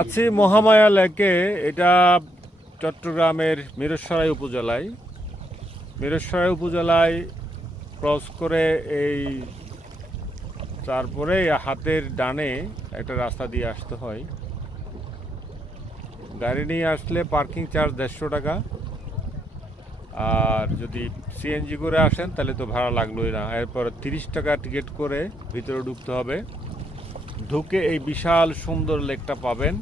আছি মহামায়া লেকে, এটা চট্টগ্রামের মিরসরাই উপজেলায়। মিরসরাই উপজেলায় ক্রস করে এই, তারপরে হাতের ডানে একটা রাস্তা দিয়ে আসতে হয়। গাড়ি নিয়ে আসলে পার্কিং চার্জ দেড়শো টাকা। আর যদি সিএনজি করে আসেন, তাহলে তো ভাড়া লাগলোই না। এরপর তিরিশ টাকা টিকিট করে ভিতরে ঢুকতে হবে। ঢুকে এই বিশাল সুন্দর লেকটা পাবেন।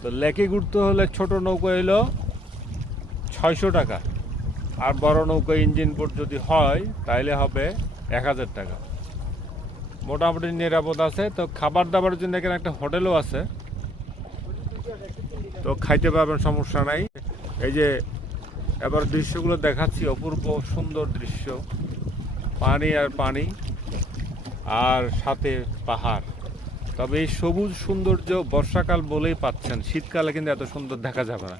তো লেকে ঘুরতে হলে ছোট নৌকো এলো ছয়শো টাকা। আর বড় নৌকো ইঞ্জিন বোট যদি হয়, তাইলে হবে এক হাজার টাকা। মোটামুটি নিরাপদ আছে। তো খাবার দাবারের জন্য এখানে একটা হোটেলও আছে। তো খাইতে পারবেন, সমস্যা নাই। এই যে এবার দৃশ্যগুলো দেখাচ্ছি, অপূর্ব সুন্দর দৃশ্য। পানি আর পানি। আর সাথে পাহাড়। তবে এই সবুজ সৌন্দর্য বর্ষাকাল বলেই পাচ্ছেন। শীতকালে কিন্তু এত সুন্দর দেখা যাবে না।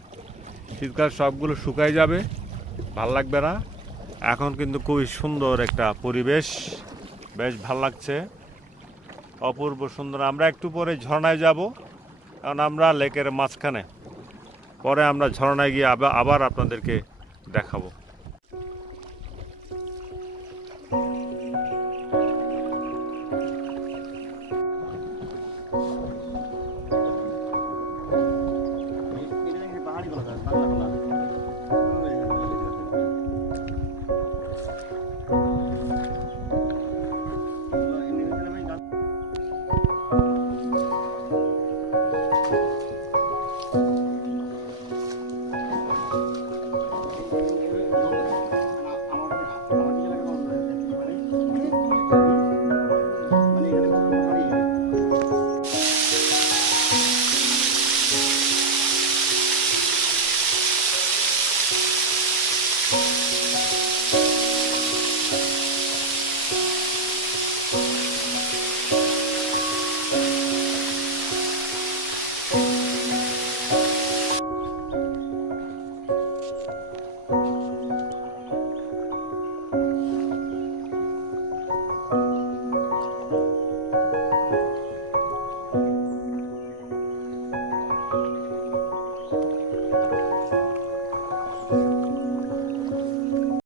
শীতকাল সবগুলো শুকাই যাবে, ভালো লাগবে না। এখন কিন্তু খুবই সুন্দর একটা পরিবেশ, বেশ ভালো লাগছে। অপূর্ব সুন্দর। আমরা একটু পরে ঝর্ণায় যাব, কারণ আমরা লেকের মাঝখানে। পরে আমরা ঝর্ণায় গিয়ে আবার আবার আপনাদেরকে দেখাবো। ありがとうご。